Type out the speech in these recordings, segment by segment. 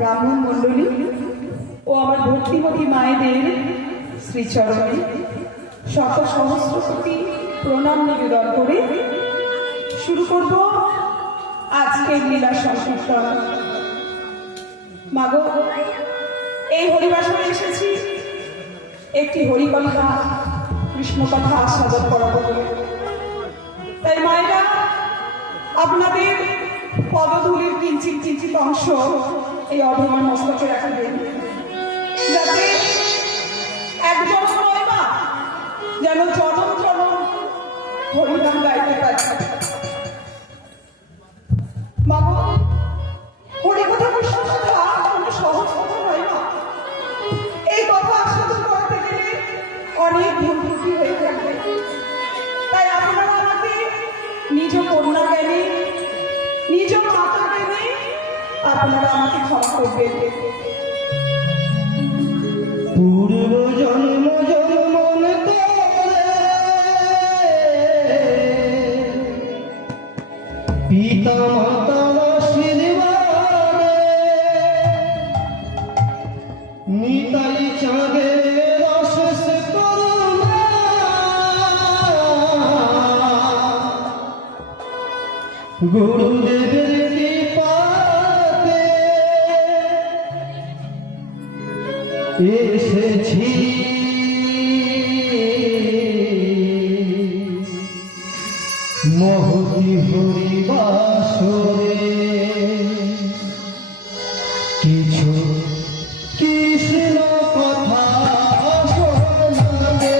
ব্রাহ্মণ মণ্ডলী ও আমার ভক্তিমতী মায়েদের শ্রীচরণে শত সহস্র কোটি প্রণাম নিবেদন করে শুরু করব আজকের লীলা সংকীর্তন। মাগো, এই হরিবাসনে এসেছি একটি হরিকথা, কৃষ্ণকথা আস্বাদন করাবো বলে। তাই মায়েরা আপনাদের পদধূলির কিঞ্চিত কিঞ্চিত অংশ এই অভিমান মস্তকে রাখবেন, যাতে একজন নয় মা যেন জনম জনম হরিনাম গাইতে পারে। মাগো, হরিকথা কৃষ্ণ কথা কোনো সহজ কথা নয় মা। এই কথা আস্বাদন করতে গেলে অনেক ভুল ত্রুটি হয়ে থাকবে। তাই আপনারা আমাকে নিজ কন্যা জ্ঞানী, নিজ মাতা জ্ঞানী আপনারা আমাকে ক্ষমা করবেন। পূর্ব জন্ম পিতা মাতার আশীর্বাদে নিতাই চাঁদের অশেষ করুণা গুরুদেবের কৃপাতে এসেছি মহতি হরিবাসরে। কিছু কৃষ্ণ কথা শোনালে,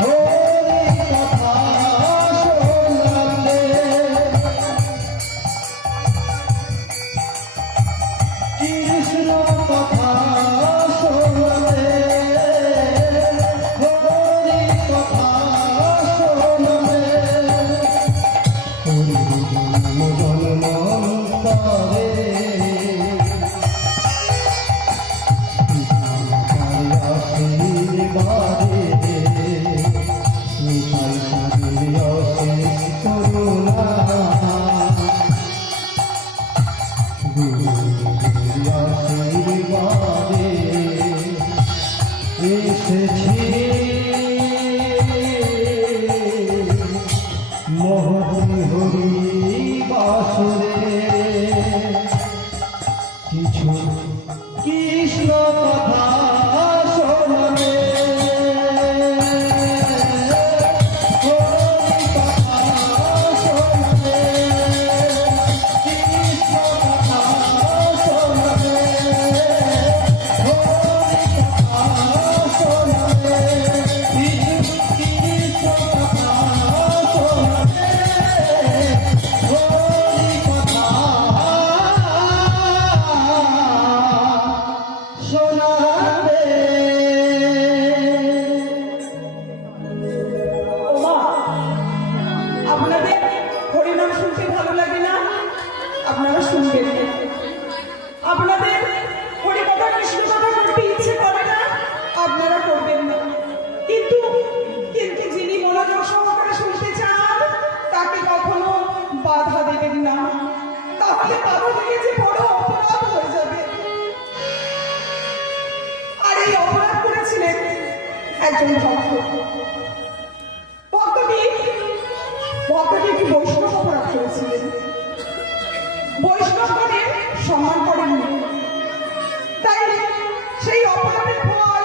হরি কথা শোনালে, কৃষ্ণ কথা শোনালে, হরি কথা শোনালে, হরি জন্ম জন্মান্তরে আশীর্বাদে নিতাই চাঁদের অশেষ করুণা গুরুদেবের আশীর্বাদে এসেছি মহতি হরিবাসরে। কিছু কৃষ্ণ কথা শোনালে, হরি কথা শোনালে, কৃষ্ণ কথা শোনালে, হরি কথা শোনালে, কিছু কৃষ্ণ কথা শোনালে, হরি কথা শোনালে। ওমা, আপনাদের হরিনাম শুনতে ভালো লাগে না? আপনারা শুনবেন। আপনাদের হরিকথা কৃষ্ণ কথা করতে ইচ্ছে করে না? আপনারা করবেন না। কিন্তু কিন্তু যিনি মনোযোগ সহকারে শুনতে চান তাকে কখনো বাধা দেবেন না, তাহলে বাধা দিলে যে বড় অপরাধ হয়ে যাবে। আর এই অপরাধ করেছিলেন একজন ভক্ত। ভক্তটি একটি বৈষ্ণব অপরাধ করেছিলেন। বৈষ্ণবগণের সম্মান করেননি। তাই সেই অপরাধের ফল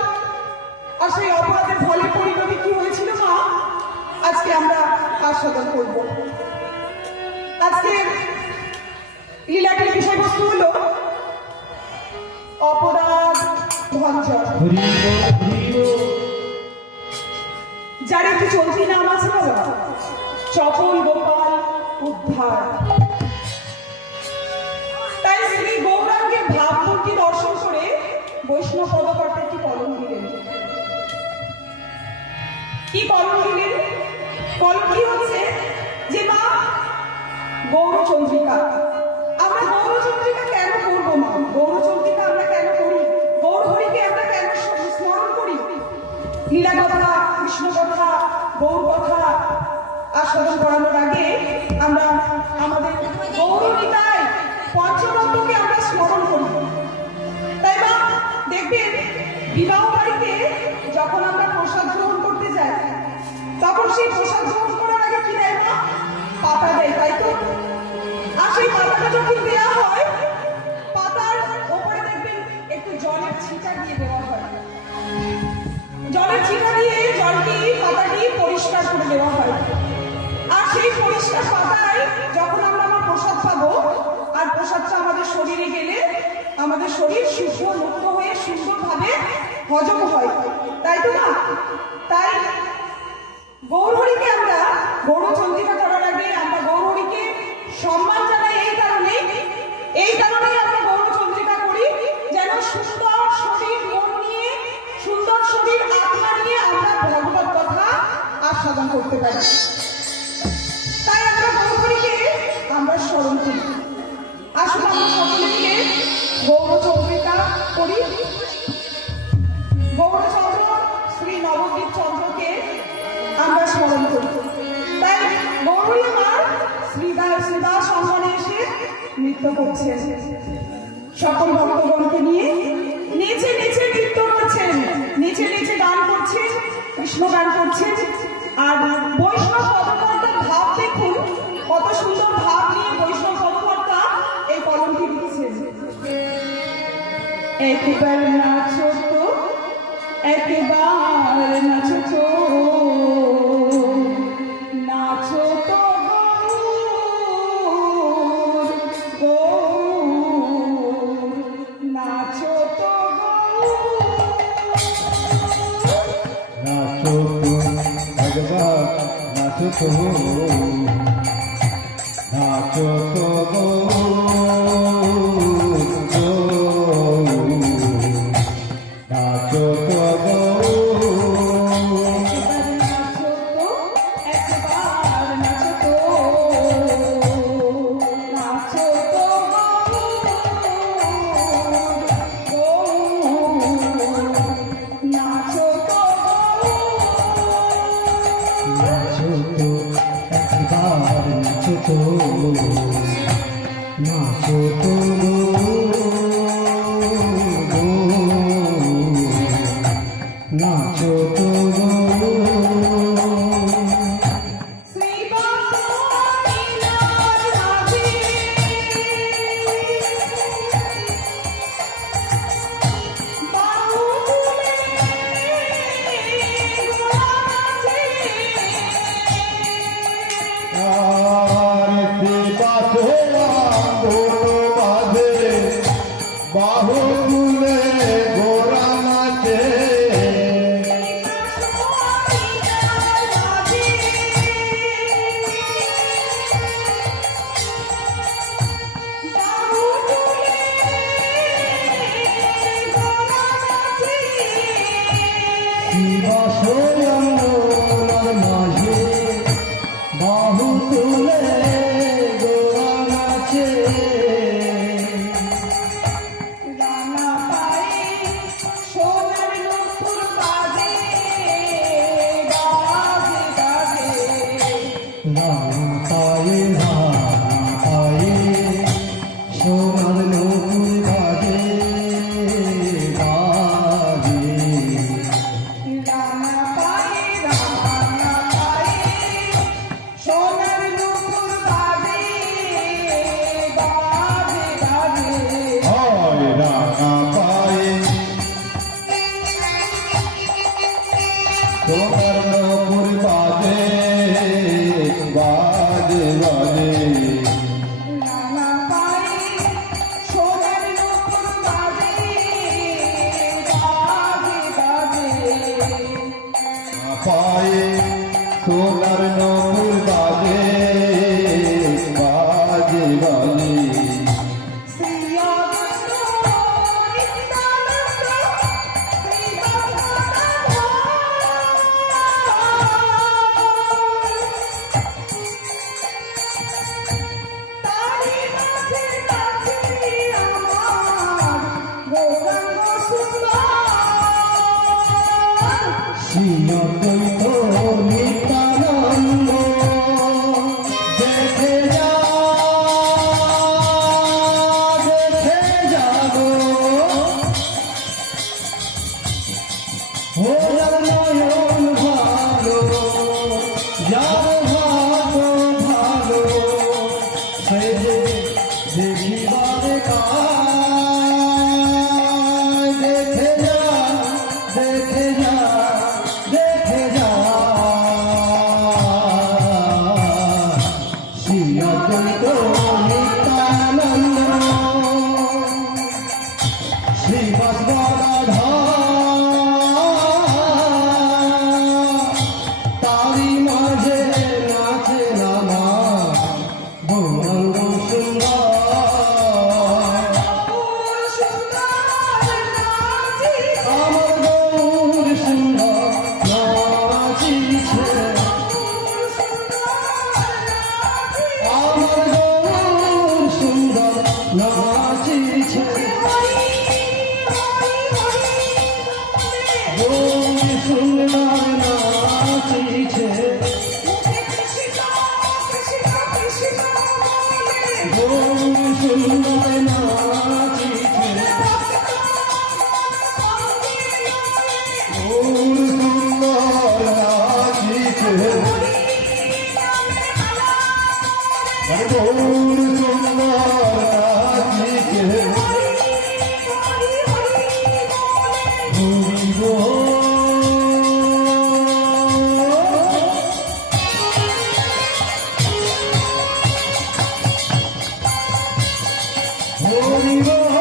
আর সেই অপরাধের ফলের পরিণতি কি হয়েছিল মা, আজকে আমরা আস্বাদন করব। আজকে লীলাটির বিষয়বস্তু হলো অপরাধ ভঞ্জন। যার একটি চলতি নাম আছে বাবা, চপল গোপাল উদ্ধার। তাই শ্রী গৌরাঙ্গের ভাবমূর্তি দর্শন করে বৈষ্ণব পদকর্তা একটি কলম দিলেন। কি কলম দিলেন? কলমটি হচ্ছে যে মা, গৌরচন্দ্রিকা। আমরা গৌরচন্দ্রিকা কেন করবো মা? গৌরচন্দ্রিকা আমরা কেন করি? গৌর হরিকে আমরা কেন স্মরণ করি? লীলা কথা, কৃষ্ণ কথা, গৌর কথা আস্বাদন করানোর আগে আমরা আমাদের গৌর নিতাই সেই প্রসাদ গ্রহণ করার আগে কি দেয় না? পাতা দেয়, তাই তো? আর সেই পাতাটা যখন দেওয়া হয়, পাতার ওপরে দেখবেন একটু জলের ছিটা দিয়ে দেওয়া হয়। জলের ছিটা দিয়ে জলটি পাতাটি পরিষ্কার করে দেওয়া হয়। আর সেই পরিষ্কার পাতায় যখন আমরা আমার প্রসাদ পাবো, আর প্রসাদটা আমাদের শরীরে গেলে আমাদের শরীর শুদ্ধ মুক্ত হয়ে সুন্দরভাবে হজম হয়, তাই তো না? তাই গৌরহরিকে আমরা গৌরচন্দ্রিকা করার আগে আমরা গৌরহরিকে সম্মান জানাই এই কারণেই আমরা গৌরচন্দ্রিকা করি, যেন সুন্দর শরীর মন নিয়ে, সুন্দর শরীর আত্মা নিয়ে আমরা ভগবত কথা আস্বাদন করতে পারি। তাই আমরা গৌরহরিকে আমরা স্মরণ করি। আসুন আমরা সকলে মিলে গৌরচন্দ্রিকা করি। গৌরচন্দ্র শ্রী নবদ্বীপ চন্দ্রকে আমরা স্মরণ করি। তাই গৌরী আমার শ্রীদাস সম্মানে এসে নৃত্য করছেন, সকল ভক্তগণকে নিয়ে নেচে নেচে নৃত্য করছেন, নেচে নেচে গান করছেন, কৃষ্ণ গান করছেন। আর বৈষ্ণব পদকর্তার ভাব দেখুন, কত সুন্দর ভাব নিয়ে বৈষ্ণব পদকর্তা এই কলমটি দিচ্ছেন। একবার নাচো তো, একবার নাচো তো, নাচো তো গৌর, গৌর, নাচো তো নাচো তো একবার, নাচো তো, নাচো তো নাচো তো একবার নাচো তো, নাচো তো গৌর, নাচো তো নাচো তো একবার, নাচো তো, নাচো তো নাচো তো বাহু তুলে গোরা নাচে, শিবাশয়ঙ্গনার মাঝে বাহু তুলে গোরা নাচে। রানা পায়ে সোনার নূপুর বাজে, বাজে বাজে। রানা পায়ে, রানা পায়ে সোনার নূপুর বাজে, বাজে। রানা পায়ে সোনার নূপুর বাজে, বাজে বাজে। হয় রানা পায়ে সোনার নূপুর বাজে, বাজে বাজে। রানা পায়ে সোনার নূপুর বাজে, বাজে বাজে। পায়ে সোনার নূপুর বাজে, বাজে বাজে। শ্রীয়দ্বৈত নিত্যানন্দ দেখে যা দেখিবারে কায় দেখে যা দেখে যা দেখে যা শ্রীঅদ্বৈত নিত্যানন্দ শ্রীমদ্ গদাধর তারি মাঝে নাচে রামা গৌরাঙ্গ সুন্দর আমার গৌর সুন্দর নাচিছে আমার গৌর সুন্দর নাচিছে গৌর সুন্দর নাচিছে গৌর সুন্দর নাচিছে গৌর সুন্দর নাচিছে গৌর সুন্দর নাচিছে হরি বল হরি বল